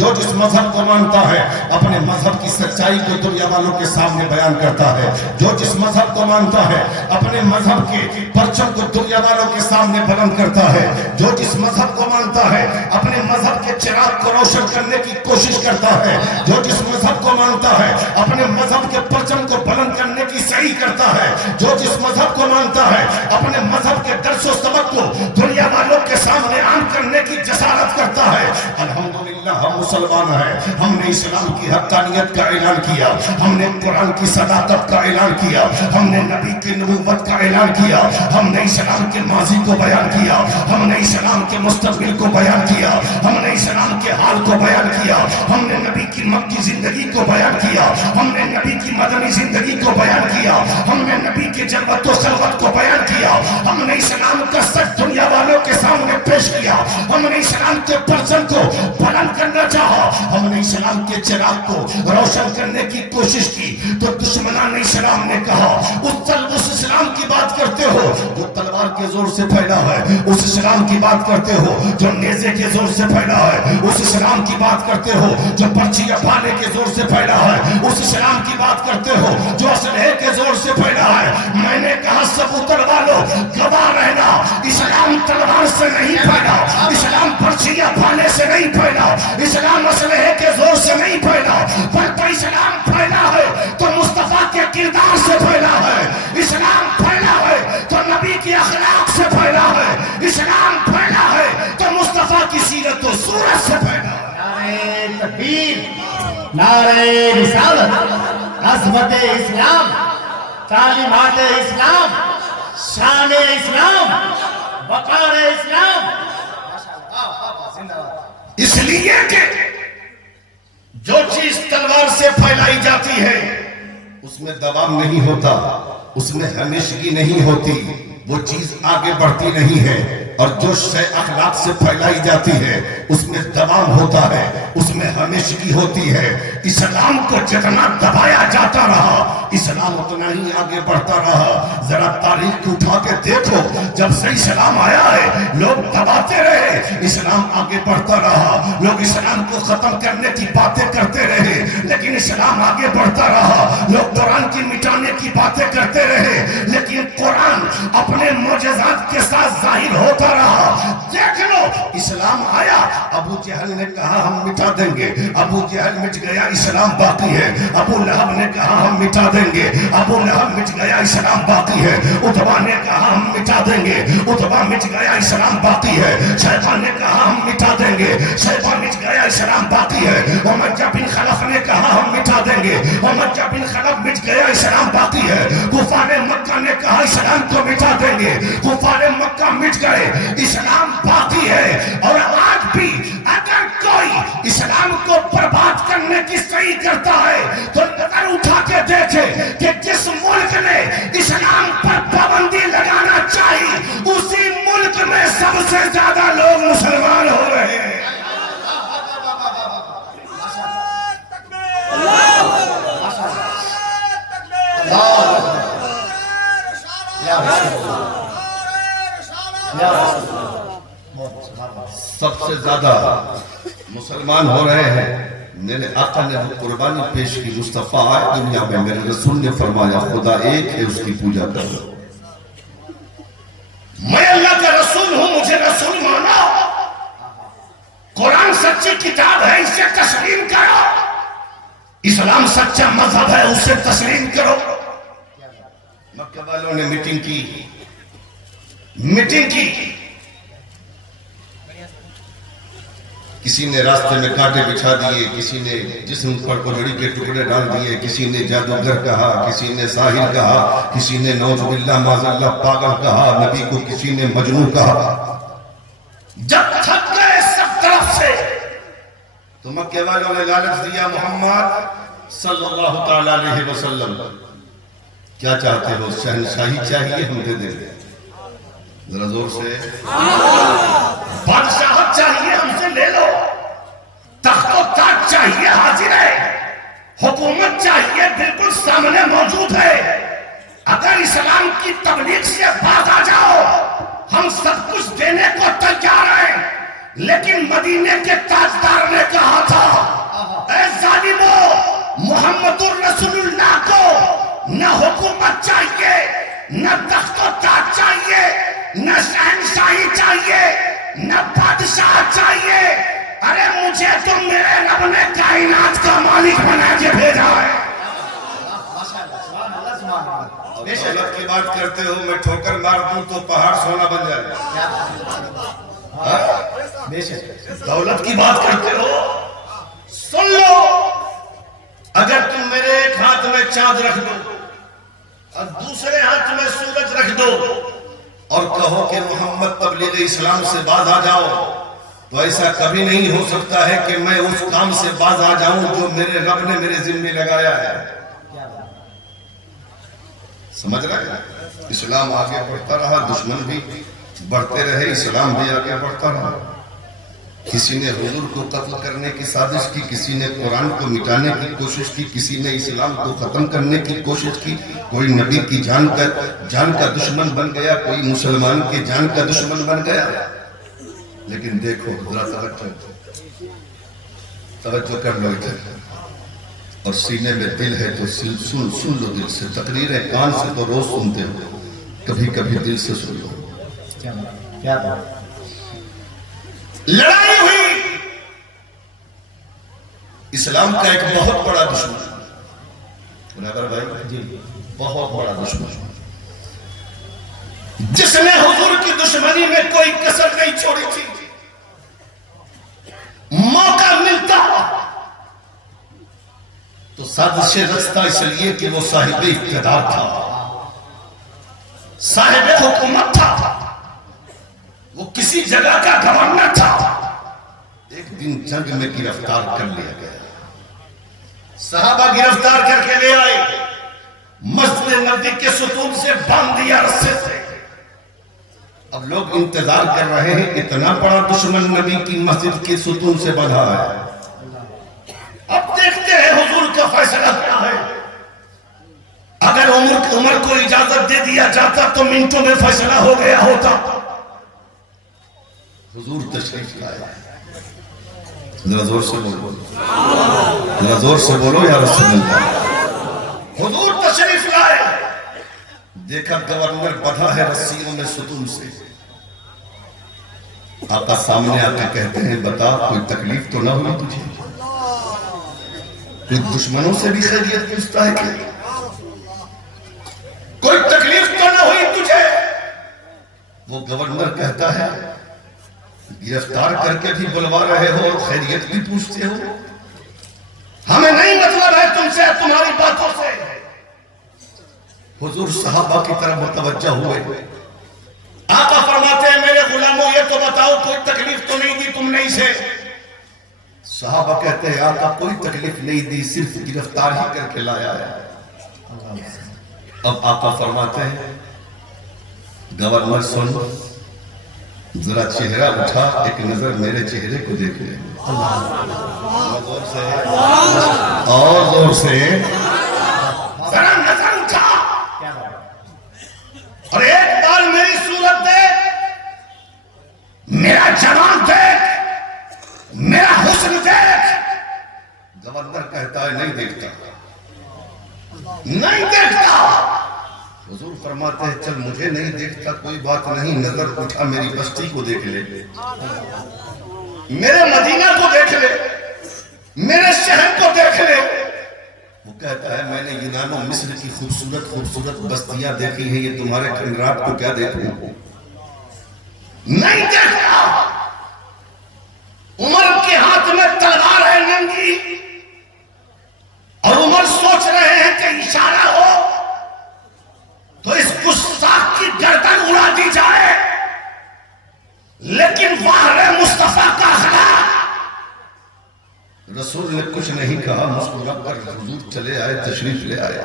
جو جس مذہب کو مانتا ہے اپنے مذہب کی سچائی کو دنیا والوں کے سامنے بیان کرتا ہے. جو جس مذہب کو مانتا ہے اپنے مذہب کے پرچم کو دنیا والوں کے سامنے بلند کرتا ہے. جو جس مذہب کو مانتا ہے اپنے مذہب کے چراغ کو روشن کرنے کی کوشش کرتا ہے. جو جس مذہب کو مانتا ہے اپنے مذہب کے پرچم کو بلند کرنے کی سعی کرتا ہے. جو جس مذہب کو مانتا ہے اپنے مذہب کے درس و سبق کو دنیا والوں کے سامنے عام کرنے کی جسارت کرتا ہے. الحمدللہ ہم مسلمان ہیں. ہم نے اسلام کی حقانیت کا اعلان کیا. ہم نے قرآن کی صداقت کا اعلان کیا. ہم نے نبی کی نبوت کا اعلان کیا. ہم نے اسلام کے ماضی کو بیان کیا. ہم نے اسلام کے مستقبل کو بیان کیا. ہم نے اسلام کے حال کو بیان کیا. ہم نے نبی کی مکی زندگی کو بیان کیا. ہم نے نبی کی مدنی زندگی کو بیان کیا. ہم نے نبی کی جلوت و خلوت کو بیان کیا. ہم نے اسلام کا سچ دنیا والوں کے سامنے پیش کیا. ہم نے اسلام کے پرچم کو بلند کرنا چاہا. ہم نے اسلام کے چراغ کو روشن کرنے کی کوشش کی تو دشمنان اسلام نے کہا اس اسلام کی بات کرتے ہو جو تلوار کے زور سے پھیلا ہے. اس اسلام کی بات کرتے ہو جو نیزے کے زور سے پھیلا ہے. اس اسلام کی بات کرتے ہو جو پرچیاں پھاڑنے کے زور سے پھیلا ہے. اس اسلام کی بات کرتے ہو جو اسلحے کے زور سے پھیلا ہے. میں نے کہا ثبوت والوں گواہ رہنا, اسلام تلوار سے نہیں پھیلا. اسلام پرچیاں پھاڑنے سے نہیں پھیلا. اسلام اسلحے کے زور سے نہیں پھیلا. بلکہ اسلام پھیلا ہے تو مصطفیٰ کے کردار سے پھیلا ہے. اسلام پھیلا ہے تو نبی کی اخلاق سے پھیلا ہے. اسلام پھیلا ہے تو مصطفیٰ کی سیرت و صورت سے پھیلا ہے. نعرہ تکبیر, نعرہ رسالت, عظمت اسلام, تعلیمات اسلام, شان اسلام, وقار اسلام. اس لیے کہ جو چیز تلوار سے پھیلائی جاتی ہے اس میں دوام نہیں ہوتا, اس میں ہمیشگی نہیں ہوتی, وہ چیز آگے بڑھتی نہیں ہے. اور جو شے اخلاق سے پھیلائی جاتی ہے اس میں دوام ہوتا ہے, اس میں ہمیشگی ہوتی ہے. اسلام کو جتنا دبایا جاتا رہا اسلام اتنا ہی آگے بڑھتا رہا. ذرا تاریخ کو اٹھا کے دیکھو, جب سے اسلام آیا ہے لوگ دباتے رہے, اسلام آگے بڑھتا رہا. لوگ اسلام کو ختم کرنے کی باتیں کرتے رہے لیکن اسلام آگے بڑھتا رہا. لوگ قرآن کی مٹانے کی باتیں کرتے رہے لیکن قرآن اپنے معجزات کے ساتھ ظاہر ہوتا رہا. دیکھ لو اسلام آیا, ابو جہل نے کہا ہم مٹا دیں گے, ابو جہل مٹ گیا, اسلام باقی ہے. ابو لہب نے کہا ہم مٹا دیں گے, ابو لہب مٹ گیا, اسلام باقی ہے. عتبہ نے کہا ہم مٹا دیں گے, عتبہ مٹ گیا, اسلام باقی ہے. شیبہ نے کہا ہم مٹا دیں گے, شیبہ مٹ گیا, اسلام باقی ہے. امیہ بن خلف نے کہا ہم مٹا دیں گے, امیہ بن خلف مٹ گیا, اسلام باقی ہے. کفار مکہ نے کہا اسلام کو مٹا دیں گے, کفار مکہ مٹ گئے, اسلام باقی ہے. اور آج بھی اگر کوئی اسلام کو برباد کرنے کی صحیح کرتا ہے تو نظر اٹھا کے دیکھے کہ جس ملک نے اسلام پر پابندی لگانا چاہیے اسی ملک میں سب سے زیادہ لوگ مسلمان ہو رہے ہیں. سب سے زیادہ مسلمان ہو رہے ہیں. میرے آقا نے وہ قربانی پیش کی, مصطفیٰ آئے دنیا میں, میرے رسول نے فرمایا خدا ایک ہے, اس کی پوجا کرو. میں اللہ کا رسول ہوں, مجھے رسول مانا. قرآن سچی کتاب ہے, اسے تسلیم کرو. اسلام سچا مذہب ہے, اسے تسلیم کرو. مکہ والوں نے میٹنگ کی, کسی نے راستے میں کانٹے بچھا دیے, کسی نے جسم پر لڑی کے ٹکڑے ڈال دیے, کسی نے جادوگر کہا, کسی نے ساحر کہا, کسی نے نعوذ باللہ معاذ اللہ پاگل کہا, نبی کو کسی نے مجنون کہا. جب تھک گئے سب طرف سے تو مکے والوں نے لالچ دیا, محمد صلی اللہ تعالی علیہ وسلم کیا چاہتے ہو, شہنشاہی چاہیے, ہم دے دیں. ذرا زور سے, بادشاہت چاہیے, ہم سے لے لو. تخت و تاج چاہیے, حاضر ہے. حکومت چاہیے, بالکل سامنے موجود ہے. اگر اسلام کی تبلیغ سے باز آ جاؤ ہم سب کچھ دینے کو تیار ہیں. لیکن مدینے کے تاجدار نے کہا تھا محمد الرسول اللہ کو نہ حکومت چاہیے، نہ تخت و تاج چاہیے، نہ شہنشاہی چاہیے، نہ بادشاہ چاہیے. ارے مجھے تو میرے رب نے کائنات کا مالک بنا کے بھیجا ہے. دولت کی بات کرتے ہو، میں ٹھوکر مار دوں تو پہاڑ سونا بن جائے. دولت کی بات کرتے ہو، سن لو، اگر تم میرے ایک ہاتھ میں چاند رکھ دو اور دوسرے ہاتھ میں سورج رکھ دو اور کہو کہ محمد تبلیغ اسلام سے باز آ جاؤ، تو ایسا کبھی نہیں ہو سکتا ہے کہ میں اس کام سے باز آ جاؤں جو میرے رب نے میرے ذمہ لگایا ہے. سمجھ رہے ہیں؟ اسلام آگے بڑھتا رہا، دشمن بھی بڑھتے رہے، اسلام بھی آگے بڑھتا رہا. کسی نے حضور کو قتل کرنے کی سازش کی، کسی نے قرآن کو مٹانے کی کوشش کی، کسی نے اسلام کو ختم کرنے کی کوشش کی. کوئی نبی کی جان کا دشمن بن گیا، کوئی مسلمان کی جان کا دشمن بن گیا. لیکن دیکھو ذرا توجہ کر لو ادھر، اور سینے میں دل ہے تو سن لو دل سے. تقریریں کان سے تو روز سنتے ہو، کبھی کبھی دل سے سن لو. کیا بات؟ لڑائی ہوئی اسلام کا ایک بہت بڑا دشمن، بھائی بہت بڑا دشمن، جس نے حضور کی دشمنی میں کوئی کسر نہیں چھوڑی تھی. موقع ملتا تو سازشیں رچتا، اس لیے کہ وہ صاحب اقتدار تھا، صاحب حکومت تھا، وہ کسی جگہ کا گورنر تھا. ایک دن جنگ میں گرفتار کر لیا گیا، صحابہ گرفتار کر کے لے آئے، مسجد نبوی کے ستون سے باندھ دیا رسے سے. اب لوگ انتظار کر رہے ہیں، اتنا بڑا دشمن نبی کی مسجد کے ستون سے بندھا ہے. اب دیکھتے ہیں حضور کا فیصلہ کیا ہے. اگر عمر کو اجازت دے دیا جاتا تو منٹوں میں فیصلہ ہو گیا ہوتا. حضور تشریف لائے. ذرا زور سے بولو، ذرا زور سے بولو یا رسول اللہ. حضور تشریف لائے، دیکھا گورنر بندھا ہے رسیوں میں ستون سے. آقا سامنے آ کے کہتے ہیں بتا کوئی تکلیف تو نہ ہوئی تجھے؟ کوئی دشمنوں سے بھی خیریت پوچھتا ہے کہ کوئی تکلیف تو نہ ہوئی تجھے؟ وہ گورنر کہتا ہے گرفتار کر کے بھی بلوا رہے ہو اور خیریت بھی پوچھتے ہو؟ ہمیں نہیں مطلب ہے تم سے، تمہاری باتوں سے. حضور صحابہ کی طرف متوجہ ہوئے. آقا فرماتے ہیں میرے غلاموں یہ تو بتاؤ کوئی تکلیف تو نہیں دی تم نے اسے؟ صحابہ کہتے ہیں آقا کوئی تکلیف نہیں دی، صرف گرفتار ہی کر کے لایا ہے. اب آقا فرماتے ہیں گورنر سن، ذرا چہرہ اٹھا، ایک نظر میرے چہرے کو دیکھ لے. اور زور سے ذرا نظر اٹھا اور ایک بار میری صورت دیکھ، میرا جمال دیکھ، میرا حسن دیکھ. گورنر کہتا ہے نہیں دیکھتا، نہیں دیکھتا. حضور فرماتے ہیں چل مجھے نہیں دیکھتا کوئی بات نہیں، نظر اٹھا میری بستی کو دیکھ لے، میرے مدینہ کو دیکھ لے، میرے شہر کو دیکھ لے. وہ کہتا ہے میں نے یونان و مصر کی خوبصورت بستیاں دیکھی ہیں، یہ تمہارے کھنڈرات کو کیا دیکھوں؟ نہیں دیکھتا. عمر کے ہاتھ میں تلوار ہے ننگی، اور عمر سوچ رہے ہیں کہ اشارہ ہو تو اس گستاخ کی گردن اڑا دی جائے. لیکن واہ مصطفیٰ کا اخلاق. رسول نے کچھ نہیں کہا، مسکرا کر حضور چلے آئے، تشریف لے آئے.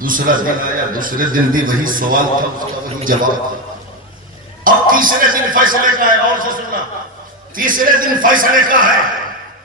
دوسرا دن آیا، دوسرے دن بھی وہی سوال تھا، اس کا وہی جواب. اب تیسرے دن فیصلے کا ہے، اور سے سننا، تیسرے دن فیصلے کا ہے.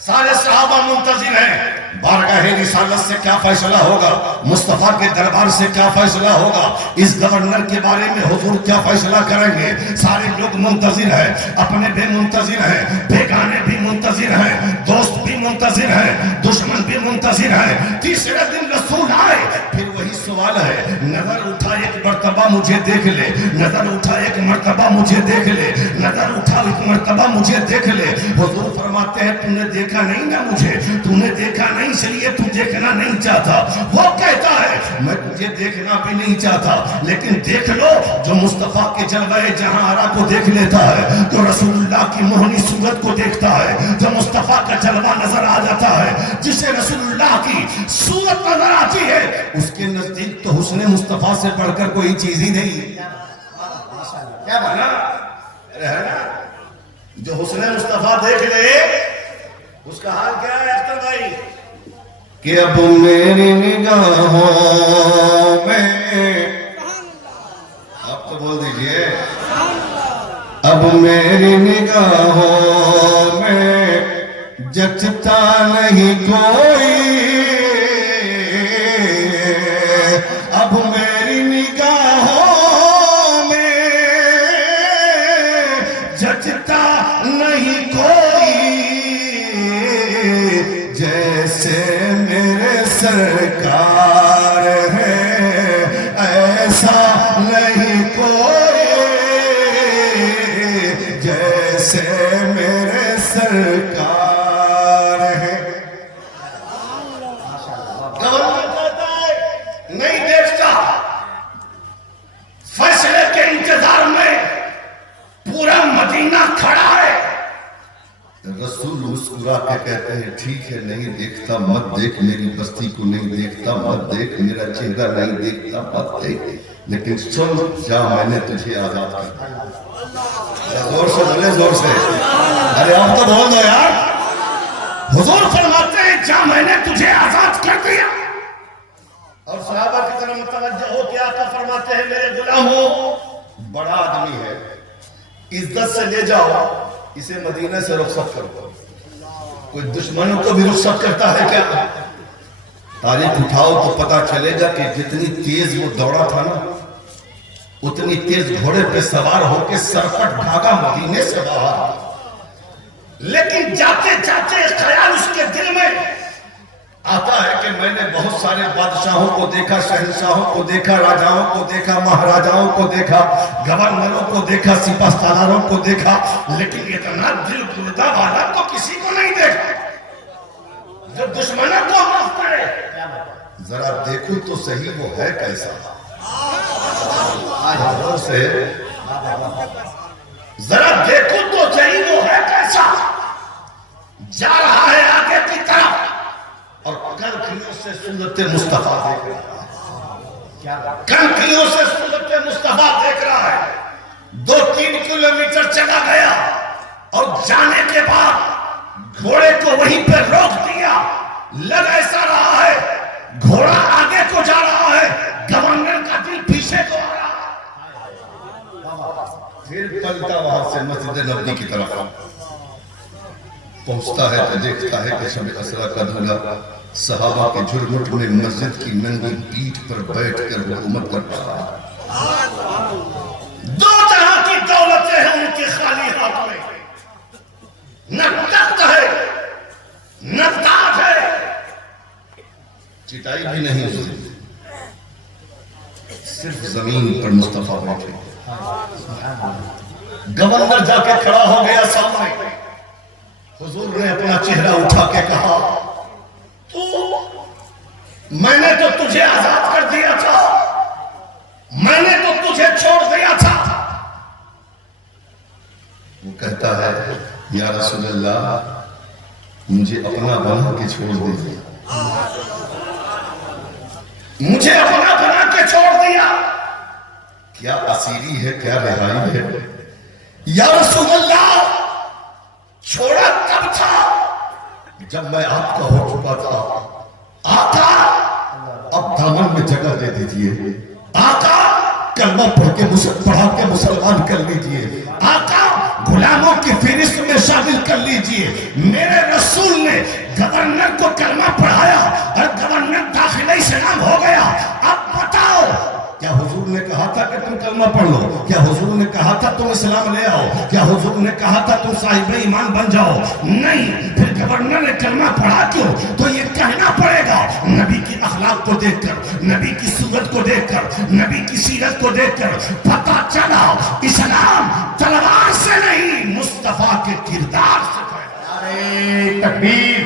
سارے صحابہ منتظر ہیں بارگاہ رسالت سے کیا فیصلہ ہوگا، مصطفیٰ کے دربار سے کیا فیصلہ ہوگا، اس گورنر کے بارے میں حضور کیا فیصلہ کریں گے. سارے لوگ منتظر ہیں، اپنے بھی منتظر ہیں، بیگانے بھی منتظر ہیں، دوست بھی منتظر ہیں، دشمن منتظر ہیں. تیسرے دن رسول آئے, پھر وہی سوال ہے, نظر اٹھا ایک مرتبہ مجھے دیکھ لے, نظر اٹھا ایک مرتبہ مجھے دیکھ لے, نظر اٹھا ایک مرتبہ مجھے دیکھ لے. حضور فرماتے ہیں تو نے دیکھا نہیں نا مجھے, تو نے دیکھا نہیں اس لیے تو دیکھنا نہیں چاہتا. وہ کہتا ہے میں تجھے دیکھنا بھی نہیں چاہتا, لیکن دیکھ لو جو مصطفیٰ کے جلوہ جہاں آرا کو دیکھ لیتا ہے, جو رسول اللہ کی موہنی صورت کو دیکھتا ہے, جو مصطفیٰ کا جلوہ نظر آ جاتا ہے, جسے رسول اللہ کی صورت نظر آتی ہے, اس کے نزدیک تو حسن مصطفیٰ سے بڑھ کر کوئی چیز ہی نہیں. کیا بنا جو حسن مصطفیٰ دیکھ لے اس کا حال کیا ہے اختر بھائی؟ کہ اب میری نگاہوں میں, آپ تو بول دیجئے, اب میری نگاہوں میں جچتا نہیں کوئی, اب میری نگاہوں میں جچتا نہیں کوئی, جیسے میرے سرکار ہے ایسا نہیں کوئی, جیسے میرے سرکار ہے. گورنر کہتا ہے نہیں دیکھتا, فیصلے کے انتظار میں پورا مدینہ کھڑا ہے. رسول مسکرا کے کہتے ہیں ٹھیک ہے نہیں دیکھتا مت دیکھ, میری بستی کو نہیں دیکھتا مت دیکھ, میرا چہرہ نہیں دیکھتا مت دیکھ, لیکن سن جا میں نے تجھے آزاد کر دیا. زور سے بولے, زور سے, ارے آپ تو بول دو یار. حضور فرماتے ہیں جا میں نے تجھے آزاد کر دیا. اور صحابہ کی طرف متوجہ ہو کے آقا فرماتے ہیں میرے غلاموں, بڑا آدمی ہے, عزت سے لے جاؤ, اسے مدینہ سے رخصت کرو. کوئی دشمنوں کو بھی رخصت کرتا ہے کیا؟ تاریخ اٹھاؤ تو پتا چلے گا کہ جتنی تیز وہ دوڑا تھا نا, اتنی تیز گھوڑے پہ سوار ہو کے سرپٹ بھاگا مدینے سے باہر. لیکن جاتے جاتے خیال اس کے دل میں آتا ہے کہ میں نے بہت سارے بادشاہوں کو دیکھا, شہنشاہوں کو دیکھا, راجاؤں کو دیکھا, مہاراجاؤں کو دیکھا, گورنروں کو دیکھا, سپہ سالاروں کو دیکھا, لیکن اتنا دل گردہ والا تو کسی کو نہیں دیکھا جو دشمنوں کو معاف کرے. ذرا دیکھو تو صحیح وہ ہے کیسا, سے ذرا دیکھو تو صحیح وہ ہے کیسا, جا رہا ہے آگے کی طرف اور کنکھیوں سے صورت مصطفیٰ دیکھ رہا ہے, کنکھیوں سے صورت مصطفیٰ دیکھ رہا ہے. 2-3 کلومیٹر چلا گیا اور جانے کے بعد گھوڑے کو وہیں پہ روک دیا. لگ ایسا رہا ہے گھوڑا آگے کو جا رہا ہے, گورنر کا دل پیچھے کو آ رہا ہے. پھر پلٹا وہاں سے مسجد نبوی کی طرف پہنچتا ہے تو دیکھتا ہے کہ شب اسرا کا دولہ صحابہ کے جھرمٹ میں مسجد کی ننگی پیٹھ پر بیٹھ کر حکومت کرتا ہے. 2 طرح کی دولتیں ہیں ان کے خالی ہاتھ میں, نہ تخت ہے نہ تاج ہے, چٹائی بھی نہیں ہوتی, صرف زمین پر مصطفیٰ بیٹھے. گورنر جا کے کھڑا ہو گیا سامنے. حضور نے اپنا چہرہ اٹھا کے کہا تو میں نے تو تجھے آزاد کر دیا تھا, میں نے تو تجھے چھوڑ دیا تھا. وہ کہتا ہے یا رسول اللہ مجھے اپنا بنا کے چھوڑ دیا, مجھے اپنا بنا کے چھوڑ دیا. کیا اسیری ہے, کیا رہائی ہے؟ یا رسول اللہ چھوڑا کب تھا؟ جب میں آپ کا ہو چکا تھا. آقا اب دامن میں جگہ دے دیجئے, آقا کلمہ پڑھ کے پڑھا کے مسلمان کر لیجئے, آقا غلاموں کی فہرست میں شامل کر لیجئے. میرے رسول نے گورنر کو کلمہ پڑھایا اور گورنر داخلہ اسلام ہو گیا. اب بتاؤ کیا حضور نے کہا تھا کہ تم کلمہ پڑھ لو؟ کیا حضور نے کہا تھا تم اسلام لے آؤ؟ کیا حضور نے کہا تھا تم صاحب ایمان بن جاؤ؟ نہیں. پھر گورنر نے کلمہ پڑھا کیوں؟ تو یہ کہنا پڑا اخلاق کو دیکھ کر، نبی کی صورت کو دیکھ کر، نبی کی سیرت کو دیکھ کر پتہ چلا اسلام تلوار سے نہیں، مصطفیٰ کے کردار سے ہے۔ نعرہ تکبیر